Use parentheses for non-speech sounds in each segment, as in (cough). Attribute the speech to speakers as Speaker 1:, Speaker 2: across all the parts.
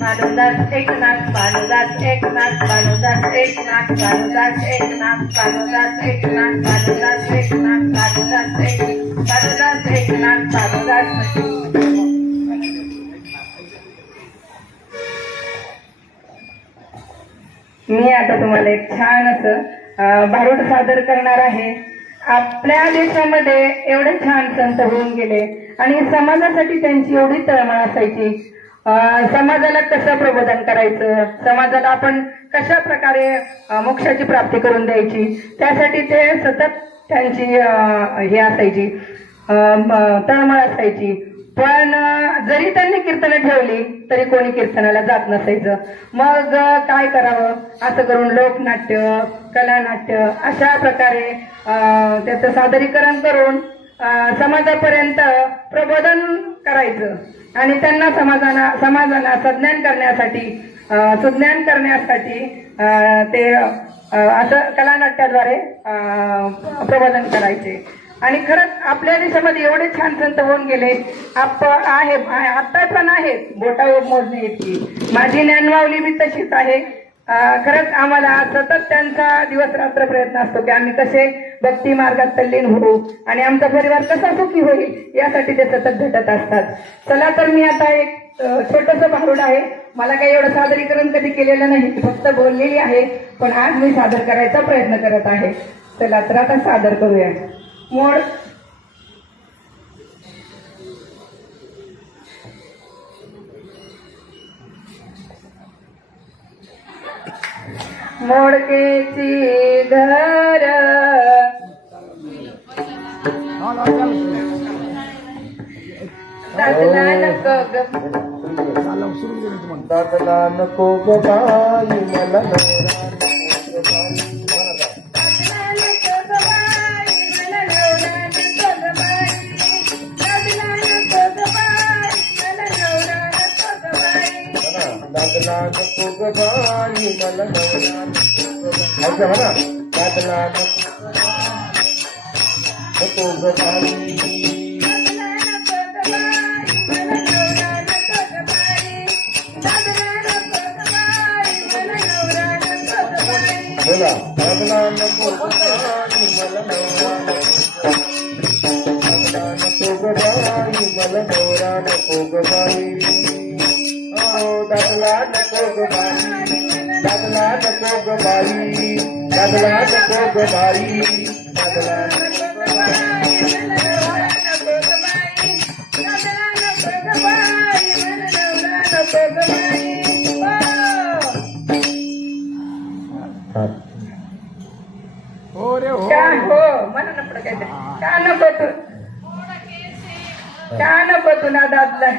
Speaker 1: भानुदास एकनाथ भानुदास एकनाथ भानुदास एकनाथ भानुदास एकनाथ भानुदास एकनाथ भानुदास एकनाथ भानुदास एक भानुदास एकनाथ भानुदास मी आता तुम्हाला एक छान असं अं, भारूड सादर करणार आहे. आपल्या देशामध्ये एवढे छान संत होऊन गेले आणि समाजासाठी त्यांची एवढी तळमळ असायची. समाजाला कसं प्रबोधन करायचं? समाजाला आपण कशा प्रकारे मोक्षाची प्राप्ती करून द्यायची? त्यासाठी ते सतत त्यांची हे असायची तळमळ असायची. पण जरी त्यांनी कीर्तनं ठेवली तरी कोणी कीर्तनाला जात नसायचं. मग काय करावं? असं करून लोकनाट्य कलानाट्य अशा प्रकारे त्याचं सादरीकरण करून समाजापर्यंत प्रबोधन करायचं. आणि त्यांना समाजाना समाजाला सज्ञान करण्यासाठी सुज्ञान करण्यासाठी ते असं कलानाट्याद्वारे प्रबोधन करायचे. आणि खरंच आपल्या देशामध्ये एवढे छान संत होऊन गेले. आप आहे आत्ता पण आहेत. बोटावर मोजणे इतकी. माझी ज्ञानवावली बी तशीच आहे. खरंच आम्हाला सतत त्यांचा दिवस रात्र प्रयत्न असतो की आम्ही कसे भक्ती मार्गात तल्लीन होऊ आणि आमचा परिवार कसा सुखी होईल यासाठी ते सतत झटत असतात. चला तर मी आता एक छोटस भारूड आहे. मला काही एवढं सादरीकरण कधी केलेलं नाही फक्त बोललेली आहे पण आज मी सादर करायचा प्रयत्न करत आहे. चला तर आता सादर करूया. मोड मोडकेची धर. दादला नको ग
Speaker 2: दादला नको ग बाई मला नवरा नको ग बाई मला नवरा नको ग बाई. ऐका म्हणा दादला नको नको ग बाई बोला दादला नको ग बाई मला नवरा नको ग बाई. दादला नको ग बाई मला नवरा नको ग नको ग बाई
Speaker 1: का हो. मला नको हो. काय का नको तू का नको तुला दादला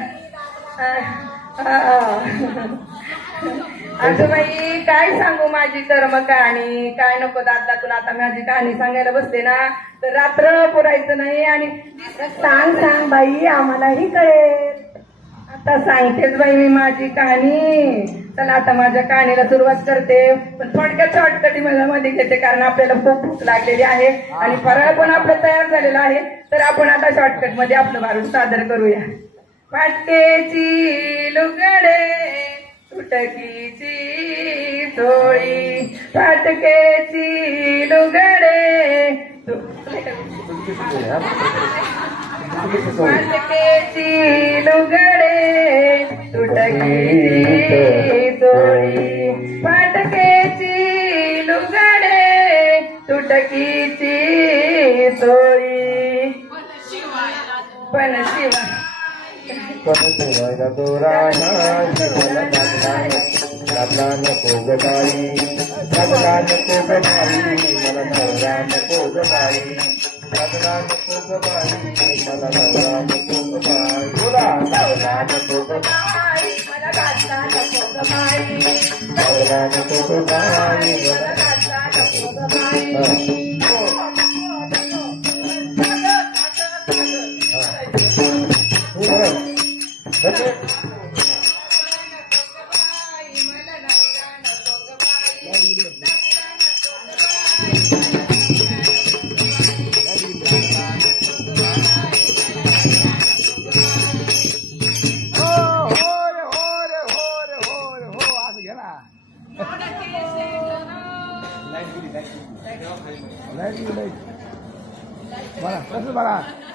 Speaker 1: आजोबाई काय सांगू माझी? कर्म कहाणी काय? नको दादला तुला? आता माझी कहाणी सांगायला बसते ना तर रात्र पुरायचं नाही आणि सांग सांग बाई आम्हालाही कळेल. आता सांगतेच बाई मी माझी कहाणी. चला आता माझ्या कहाणीला सुरुवात करते. पण थोडक्यात शॉर्टकटी मला मध्ये घेते कारण आपल्याला खूप भूक लागलेली आहे आणि फराळ पण आपलं तयार झालेलं आहे. तर आपण आता शॉर्टकटमध्ये आपलं भारूड सादर करूया. फाटकेची लुगडे. तुटकीची चोळी फाटकेची लुगडे. फाटकेची लुगडे तुटकीची चोळी फाटकेची लुगडे तुटकीची चोळी पण शिवा
Speaker 2: पण शिवायला दोरा नाही मला दादला नको दादला नको ग बाई दादला नको ग बाई मला नवरा नको ग बाई दादला नको ग बाई मला नवरा नको ग बाई बोला दादला नको ग
Speaker 1: बाई, मला दादला नको ग बाई.
Speaker 2: दादला नको ग बाई
Speaker 1: मला
Speaker 2: मला
Speaker 1: दादला नको ग
Speaker 2: बघ. लाइट गेली, लाइट. बघा कसं बघा
Speaker 1: मोडकेची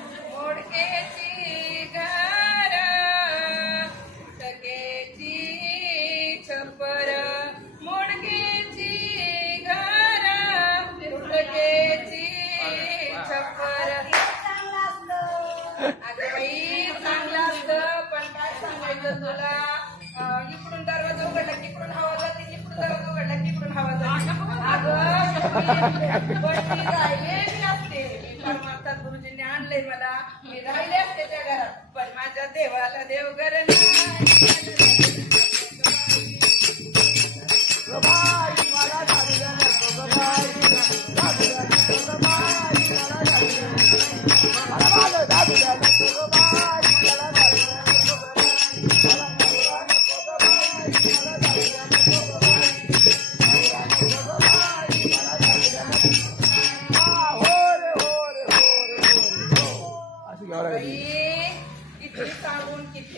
Speaker 1: गुरुजींनी आणलंय मला. मी राहिले असते त्या घरात पण माझ्या देवाला देवघर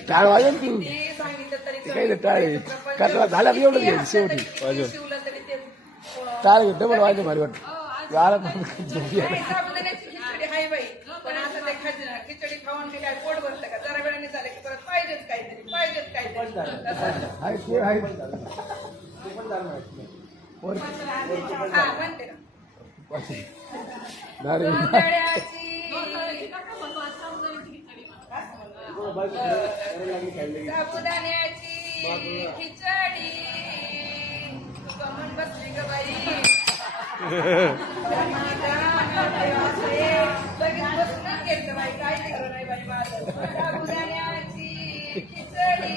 Speaker 2: टाळ वाजव ना तू?
Speaker 1: किती सांगितलं तरी
Speaker 2: ते काही नाही, टाळ. आहे. कटला झाला की घ्यायचं शेवटी?
Speaker 1: ते अं,
Speaker 2: टाळ घे डबल वाजले भारी वाटत. आला पण झोपी
Speaker 1: खिचडी हाय आता ते (laughs) खिचडी खिचडी खाऊन ते काय पोट भरतं का जरा वेळाने झालं की परत पाहिजेच काहीतरी पाहिजेच काहीतरी तसं.
Speaker 2: आहे ते आहे वर-
Speaker 1: हा म्हणते ना
Speaker 2: दारू.
Speaker 1: जोंधळ्याची साबुदाण्याची खिचडी. बसली ग बाई. लगेच बसूनच घेतलं बाई. काय खरं नाही बाई माझं. साबुदाण्याची खिचडी.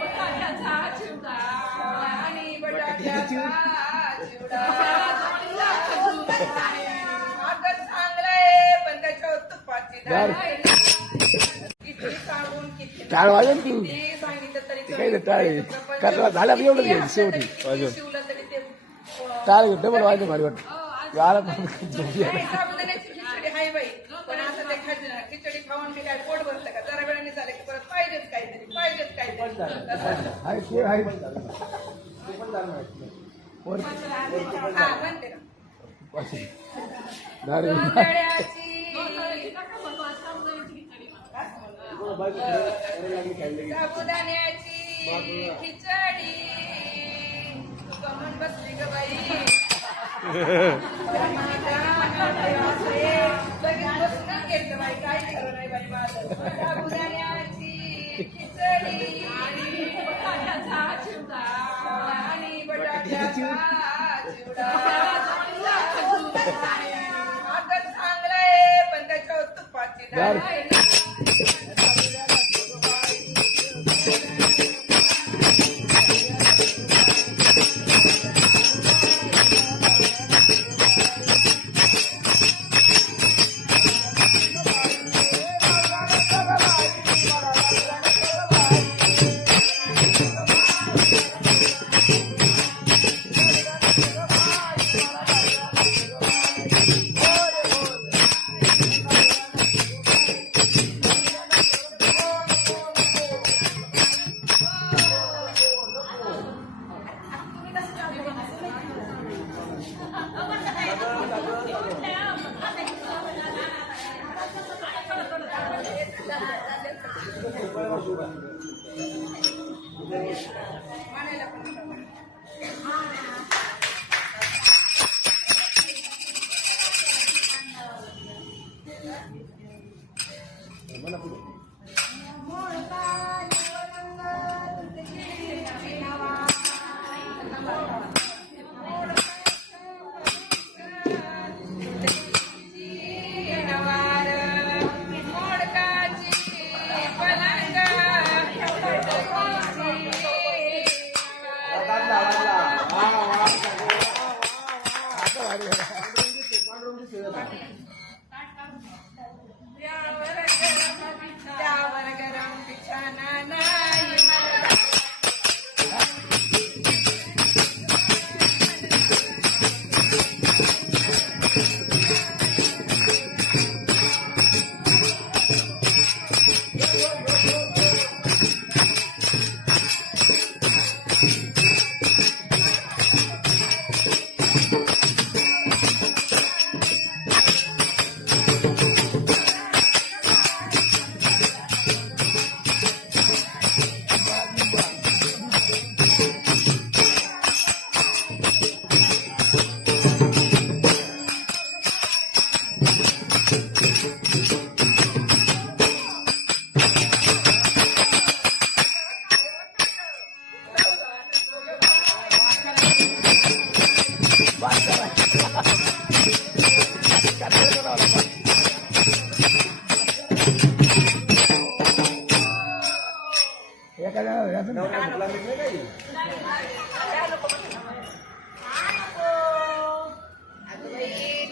Speaker 1: बटाट्याचा चिवडा आणि बटाट्याचा चिवडा. अगं चांगलंय पण त्याच्यावर तुपाची डाळ
Speaker 2: टाळ वाजव ना तू. ते काही नाही, टाळ. कटला झाला घ्यायचं शेवटी वाजवून.
Speaker 1: शिवलं तरी. ते अं,
Speaker 2: टाळ घे डबल वाजले भारी वाटत. आला पण झोपी
Speaker 1: खिचडी हाय बाई. पण ते खिचडी खाऊन काय पोट भरतं का? जरा वेळाने झालं की परत पाहिजेच काहीतरी पाहिजेच काहीतरी. तसं.
Speaker 2: आहे ते आहे वर-
Speaker 1: हा म्हणते ना. (laughs)
Speaker 2: दारू.
Speaker 1: साबुदाण्याची खिचडी. बसली ग बाई. लगेच बसूनच घेतलं बाई. काय खरं नाही बाई माझं. साबुदाण्याची खिचडी. बटाट्याचा चिवडा. आणि बटाट्याचा चिवडा. अगं चांगलंय पण त्याच्यावर तुपाची डाळ आहे Thank you.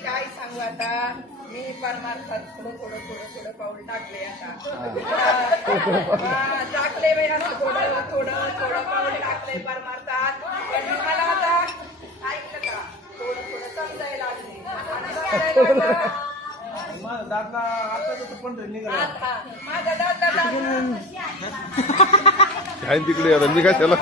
Speaker 1: काय सांगू आता मी परमार्थात थोडं थोडं थोडं थोडं पाऊल टाकले आता टाकले थोडं थोडं थोडं पाऊल टाकले परमार्थात पण मला आता ऐकलं का थोडं थोडं समजायला लागले आणि समजायला लागलं.
Speaker 3: माझा दादा आता कसं पंढरी निघाला
Speaker 1: माझा दादा
Speaker 4: काय तिकडे आता? मी कशाला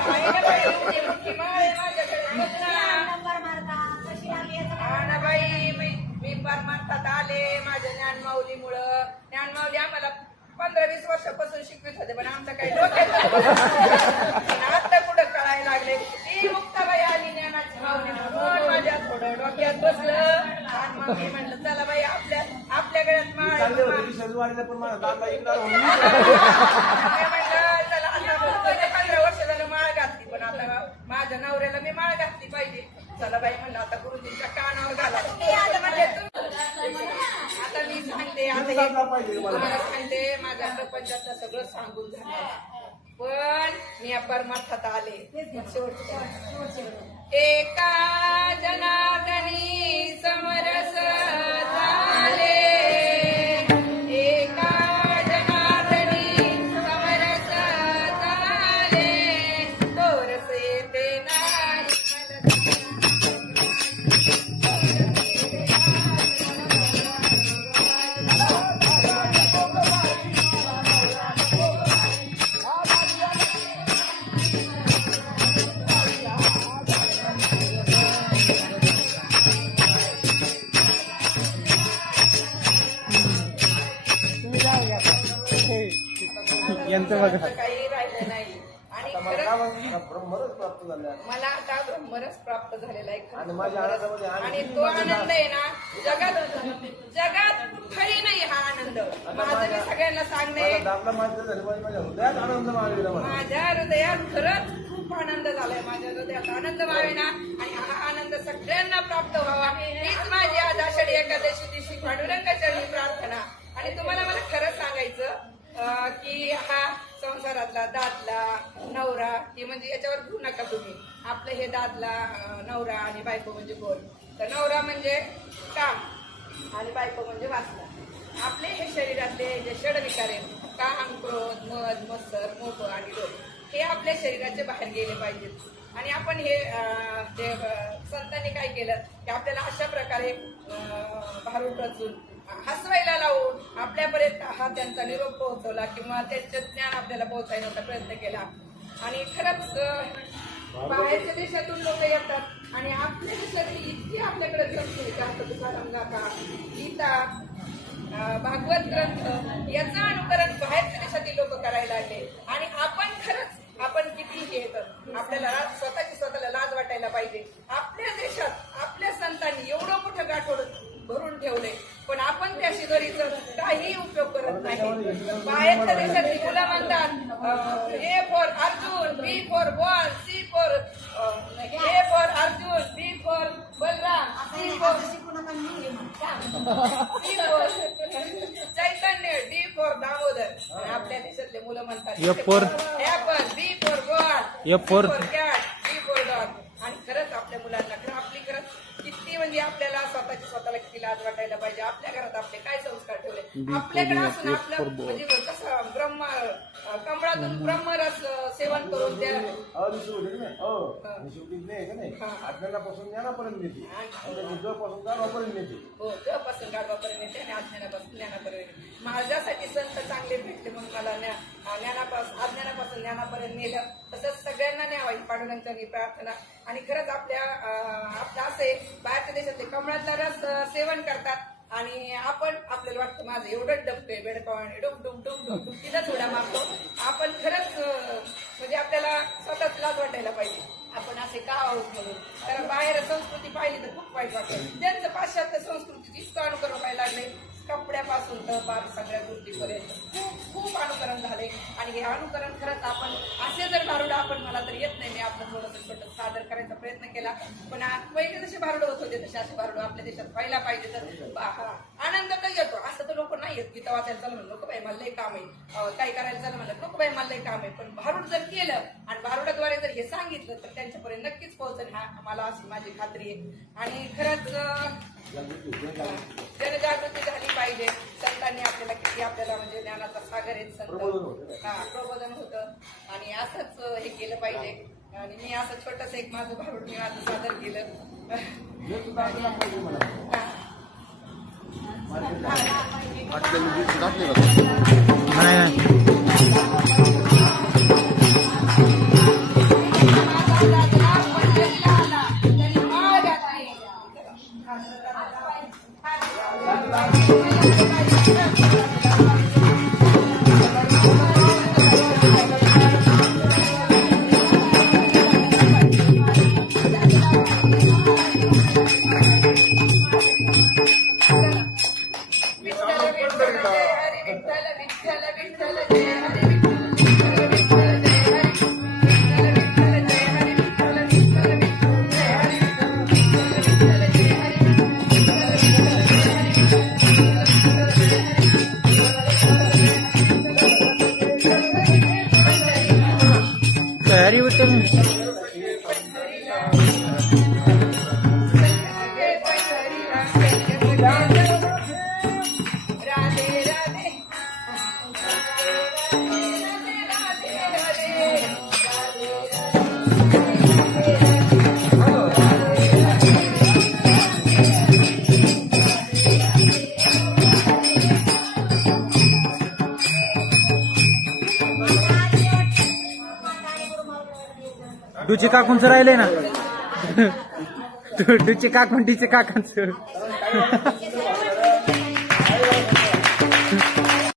Speaker 1: मी परमार्थात आले माझ्या ज्ञानमाऊलीमुळं. ज्ञानमाऊली आम्हाला पंधरा वीस वर्षापासून शिकवित होते पण आमचं काही डोक्यात पण आता कुठं कळायला लागले ती मुक्ताबाई आली ज्ञानाची माऊली म्हणून माझ्या थोडं डोक्यात बसलं आणि मग मी म्हणलं चला बाई आपल्या आपल्या गळ्यात माळ
Speaker 3: चालले पण माझा दादा इकडे
Speaker 1: मी म्हणलं, चला आता पंधरा वर्ष झालं माळ घातली पण आता माझ्या नवऱ्याला मी माळ घातली पाहिजे. चला बाई म्हणलं आता गुरुजींच्या कानावर घाला. आता म्हणले, तू- आता मी सांगते आता हे तुम्हाला सांगते माझ्या प्रपंचाचं सगळं सांगून झालं. पण मी परमार्थात आले. एका जनार्दनी समरस झाले
Speaker 3: यांचं बघा
Speaker 1: काही राहिलं नाही. आणि खरंच
Speaker 3: ब्रह्मरच प्राप्त झाले
Speaker 1: मला आता ब्रह्मरस प्राप्त झालेला आहे. खरंच
Speaker 3: आणि माझ्या आनंदामध्ये आणि
Speaker 1: आणि तो आनंद आहे ना. जगात जगात कुठेही नाही हा आनंद. माझं मी सगळ्यांना सांगणे
Speaker 3: माझा माझ्या झाले माझ्या माझ्या हृदयात आनंद मला.
Speaker 1: माझ्या हृदयात खरंच खूप आनंद झालाय. माझ्या हृदयात आनंद व्हावेना आणि हा आनंद सगळ्यांना प्राप्त व्हावा. हीच माझी आज आषाढी एकादशी दिवशी पांडुरंगाचरणी प्रार्थना. आणि तुम्हाला मला खरंच सांगायचं की हा संसारातला दादला नवरा हे म्हणजे याच्यावर घेऊ नका तुम्ही. आपलं हे दादला नवरा आणि बायको म्हणजे गोल तर नवरा म्हणजे काम आणि बायको म्हणजे वाचला आपले हे शरीरातले जे षडविकार आहेत काम क्रोध मद मत्सर मोह आणि लोक हे आपल्या शरीराचे बाहेर गेले पाहिजेत. आणि आपण हे जे संतांनी काय केलं की आपल्याला अशा प्रकारे अं, भारूड रचून हसवायला लावून आपल्यापर्यंत हा त्यांचा निरोप पोहोचवला किंवा त्यांचं ज्ञान आपल्याला पोहोचवण्याचा प्रयत्न केला. आणि खरंच बाहेरच्या देशातून लोक येतात आणि आपल्या देशातली इतकी आपल्याकडे ग्रंथ जास्त तुकाराम गाथा गीता भागवत ग्रंथ याचं अनुकरण बाहेरच्या देशातील लोक करायला लागले. आणि आपण खरंच आपण किती हे येतं आपल्याला स्वतः स्वतःची स्वतःला लाज वाटायला पाहिजे आपल्या देशात आपल्या संतांनी एवढं मोठं गाठोड भरून ठेवलंय पण आपण त्या शिदोरीचं काही उपयोग करत नाही बाहेरच्या देशातली मुलं म्हणतात A for Arjun B for ball C for A for Arjun B for Balram C for C for Chaitanya D for Damodar. आणि आपल्या देशातले मुलं म्हणतात.
Speaker 5: For-
Speaker 1: apple B for ball
Speaker 5: F for-
Speaker 1: आपल्याकडे असून आपलं म्हणजे कसं ब्रह्म कमळातून ब्रह्मरस सेवन करून त्या.
Speaker 3: अज्ञानापासून ज्ञानापर्यंत नेते. बुद्धापासून गावापर्यंत नेते.
Speaker 1: हो तेव्हापासून गावापर्यंत येते आणि अज्ञानापासून ज्ञानापर्यंत येते. माझ्यासाठी संत चांगले भेटले म्हणून मला ज्ञा- ज्ञानापासून अज्ञानापासून ज्ञानापर्यंत नेलं. तसंच सगळ्यांना न्यावं ही पांडुरंगाची प्रार्थना. आणि खरंच आपल्या आपलं असं आहे बाहेरच्या देशातले कमळातला रस सेवन करतात. आणि आपण आपल्याला वाटतं माझं एवढं डबकं आहे बेडकावाने डुम डुम डुम डुक डुक तिथंच उड्या मारतो. आपण खरंच म्हणजे आपल्याला स्वतःच लाज वाटायला पाहिजे. आपण असे का आहोत म्हणून? कारण बाहेर संस्कृती पाहिली तर खूप वाईट वाटतं. त्यांचं पाश्चात्य संस्कृतीची इतकं अनुकरण व्हायला लागले कपड्यापासून तर फार सगळ्या गोष्टीपर्यंत. खूप खूप अनुकरण झाले आणि हे अनुकरण खरंच आपण असे जर भारुडं आपण मला तर येत नाही. मी आपलं थोडंसं छोटं सादर करायचा प्रयत्न केला. पण पहिले जसे भारुडं होत होते तसे असे भारुडं आपल्या देशात व्हायला पाहिजे. तर आनंद तर येतो. असं तर लोक नाही येत गीता वाचायला चालू म्हणलं नको बाई मला लय काम आहे. काही करायला चालू म्हणलं नको बाई मला लय काम आहे. पण भारुड जर केलं आणि भारुडाद्वारे जर हे सांगितलं तर त्यांच्यापर्यंत नक्कीच पोहोचेल हा मला अशी माझी खात्री आहे. आणि खरंच जनजागृती झाली पाहिजे. संतांनी आपल्याला किती आपल्याला म्हणजे ज्ञानाचा सागर आहेत संत. हा प्रबोधन होतं. आणि असंच हे केलं पाहिजे. आणि मी असं छोटस एक माझं भारूड मी माझं सादर केलं. हा.
Speaker 5: なる
Speaker 1: ほど。
Speaker 5: डुचे काकूंचं राहिलंय ना. (laughs) डुचे काकून डीचे काकांचं. (laughs)